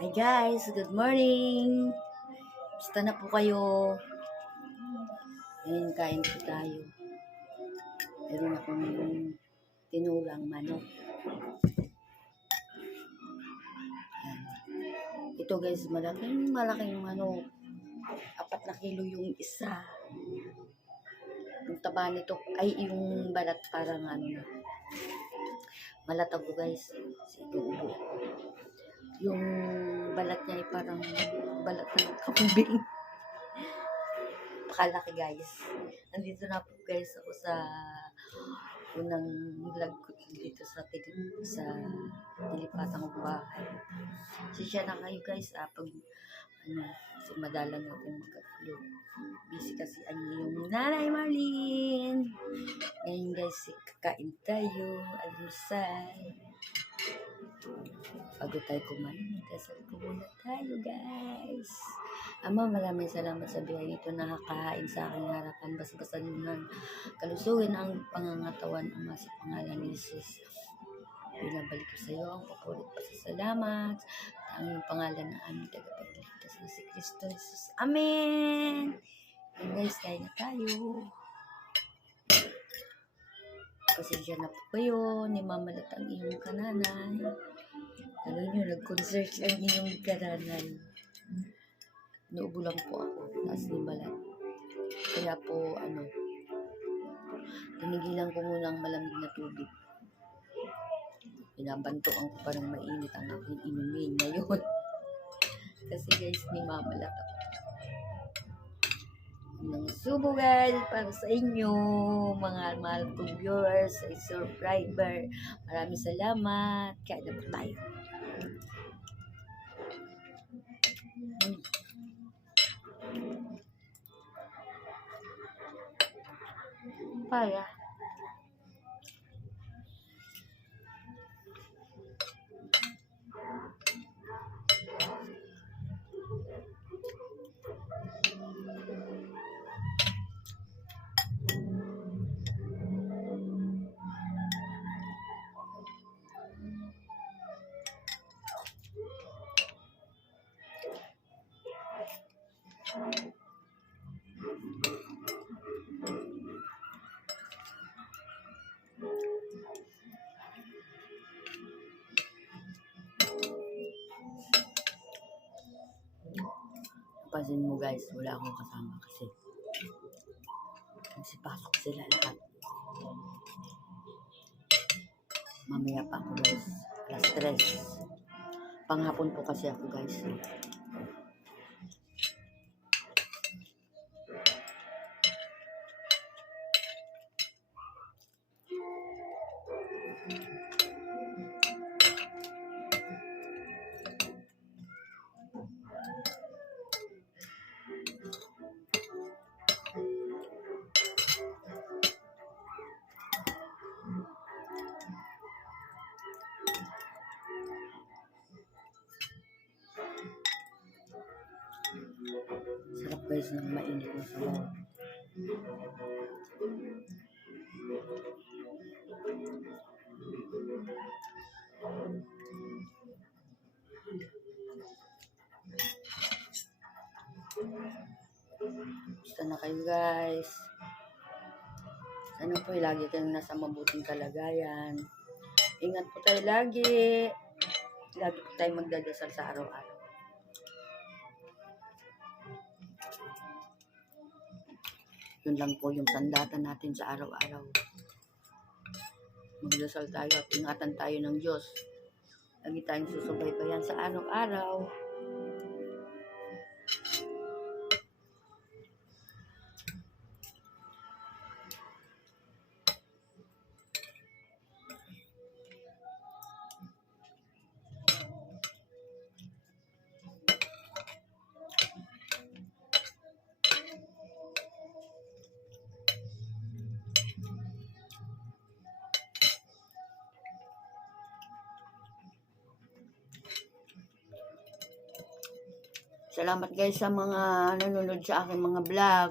Hi guys, good morning. Basta na po kayo. Ngayon kain po tayo. Meron akong tinulang manok. Yan. Ito guys, malaking manok. 4 na kilo yung isa. Yung taba nito ay yung balat parang ano na. Malatag ko guys. Ubo. Yung balat niya ay parang balat ng kambing. Pakalaki guys. Nandito na po guys ako sa unang vlog ko dito sa Dilipatang Bahay. Siya na kayo guys pag kasi madala natin mag-upload. Busy kasi yung Nanay Marlene. Ngayon guys, kakain tayo. Almusal. Bago tayo kumain, dasal ko muna tayo guys. Ama, maraming salamat sa biyaya ito nakakahain sa aking harapan. Basta-basta ng kalusugan ang pangangatawan, Ama, sa pangalan ni Jesus. Binabalik ko sa iyo ang papulit pasasalamat sa aming pangalan ng aming tagapagligtas na si Kristo Jesus. Amen! And guys, kain na tayo. Pasensya na po kayo, ni Mama Lat ang iyong kananay. Alam nyo, nag-concert ang iyong kananay. Naubo lang po ako, taas ni Balat. Kaya po, tinigilan ko muna ang malamig na tubig. Pinabantoan ko parang mainit ang aking inumin ngayon. Kasi guys, ni Mama Lat ako. Ng subo guys, para sa inyo, mga mahal kong viewers, ay subscriber. Maraming salamat. Kaya na po tayo. Paya. Pansin mo guys, wala akong kasama kasi nagsipasok sila lahat. Mamaya pa ako guys, alas 3. Panghapon po kasi ako guys. Sarap guys ng mainit na sabaw. Basta na kayo guys. Sana po lagi kayong nasa mabuting kalagayan. Ingat po tayo lagi. Lagi po tayo magdadasal sa araw-araw. Yun lang po yung sandatan natin sa araw-araw. Magdasal tayo at ingatan tayo ng Diyos. Lagi tayong susubaybayan sa araw-araw. Salamat guys sa mga nanonood sa aking mga vlog.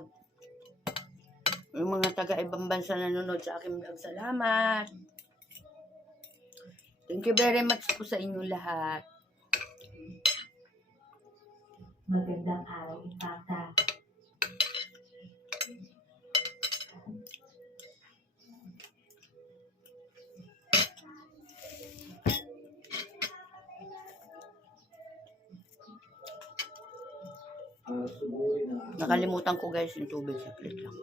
Yung mga taga-ibang bansa nanonood sa aking vlog, salamat. Thank you very much po sa inyo lahat. Magandang araw, Impacta. Nakalimutan ko guys yung tubig, saglit lang.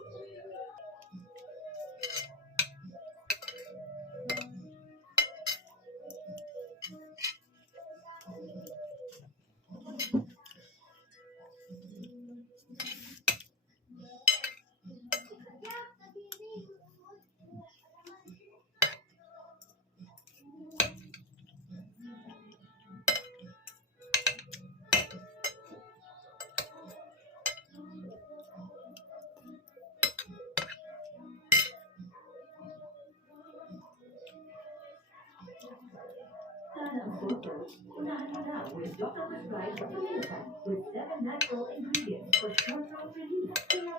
Tanang Super. Unahan mo na with Dr. Prescribed Tumilsan with 7 natural ingredients for short-term relief. Kaya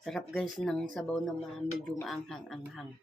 Sarap guys ng sabaw na medyo maanghang-anghang.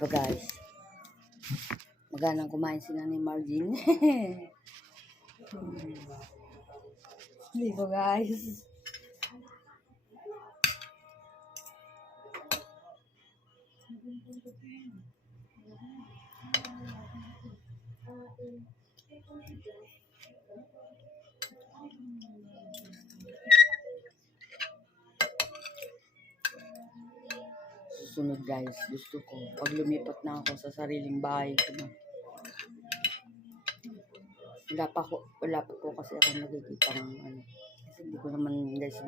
Diba guys? Maganang kumain si Nanay Margin. Diba guys? Susunod guys, gusto ko pag lumipat na ako sa sariling bahay ko na. Wala pa po kasi ako nakikita ng ano. Kasi hindi ko naman guys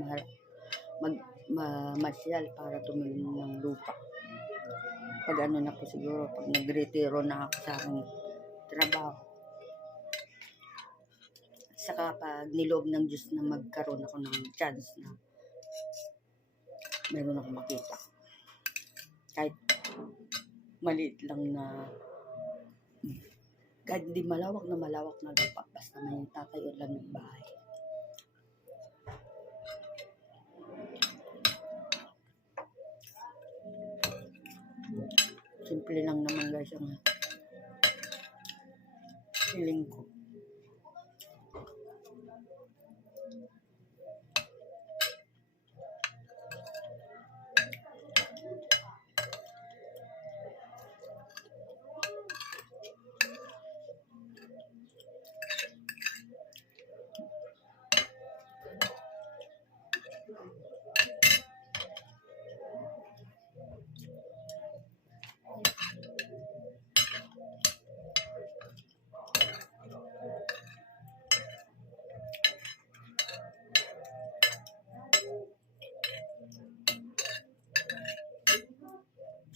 masyal para tumingin ng lupa. Pag ano na po siguro, pag nagretiro na ako sa aking trabaho. Saka pag niloob ng Diyos na magkaroon ako ng chance na meron ako makita. Kahit maliit lang na, kahit hindi malawak na lupa, basta may tatayo lang ng bahay. Simple lang naman guys ang feeling ko.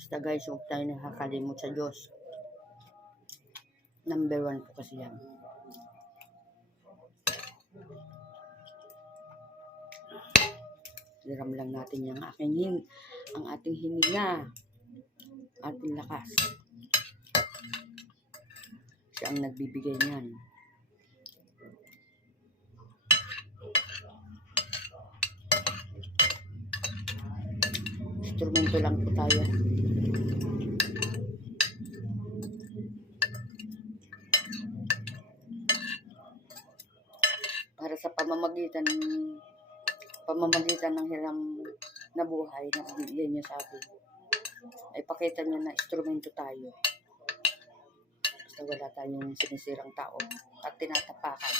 Basta guys, huwag tayo nakakalimot sa Diyos. Number 1 po kasi yan. Hiram lang natin yung ang ating hininga, ating lakas. Siya ang nagbibigay niyan. Instrumento lang po tayo. Para sa pamamagitan ng hiram na buhay na bigyan niya sa atin, ay pakita niya na instrumento tayo. Basta wala tayong sinisirang tao at tinatapakan.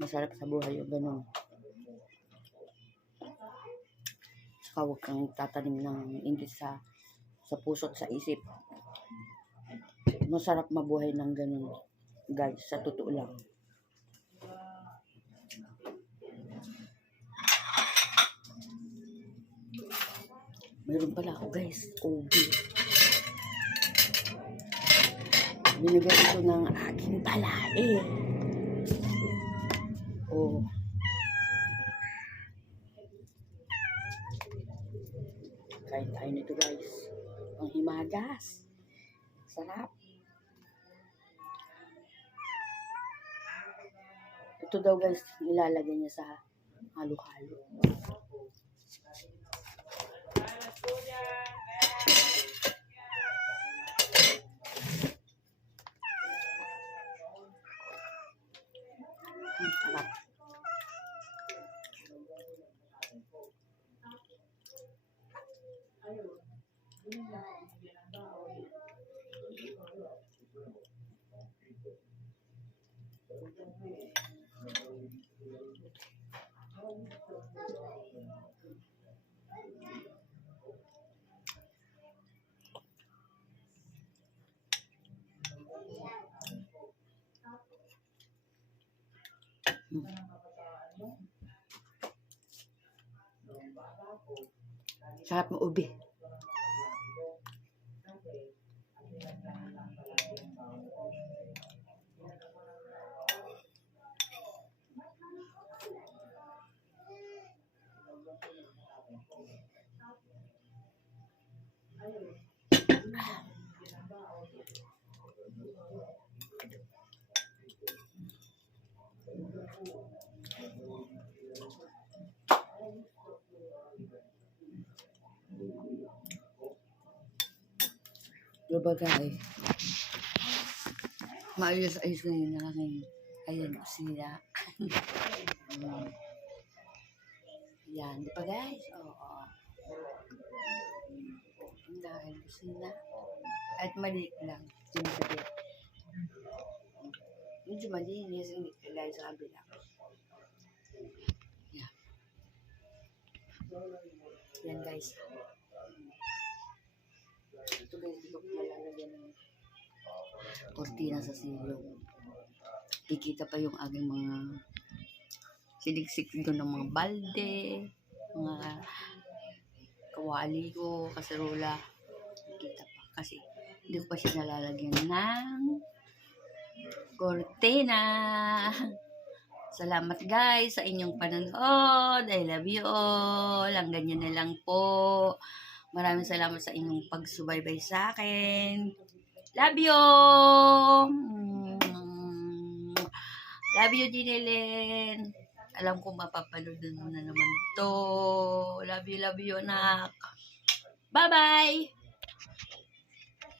Masarap sa buhay yung ganun. Saka huwag kang tatanim ng inggit sa puso at sa isip. Masarap mabuhay ng ganun, guys, sa totoo lang. Meron pala ako guys, OB. Binigay ito ng aking palae. Oh. Kain tayo nito guys. Ang himagas. Sarap. Ito daw guys, nilalagay niya sa halo-halo. Sarap. Sarap ng ubi. Diba guys? Maayos-ayos na yun ang aking ayan kusina. Yan, di ba guys? Oo. Ang aking kusina. At maliit lang. Sinasabi. Medyo malinis. Hindi kagaya sa kabila. Yan. Yan guys. Ito guys, dito ko malalagyan ng kortina sa silong. Kikita pa yung aking mga siliksik doon ng mga balde, mga kawali ko, kaserola. Kikita pa kasi hindi ko pa siya nalalagyan ng kortina. Salamat guys sa inyong panonood. I love you all. Ang ganyan na lang po. Maraming salamat sa inyong pagsubaybay sa akin. Love you! Love you, Jinilin. Alam ko mapapanood mo na naman to. Love you, anak. Bye-bye!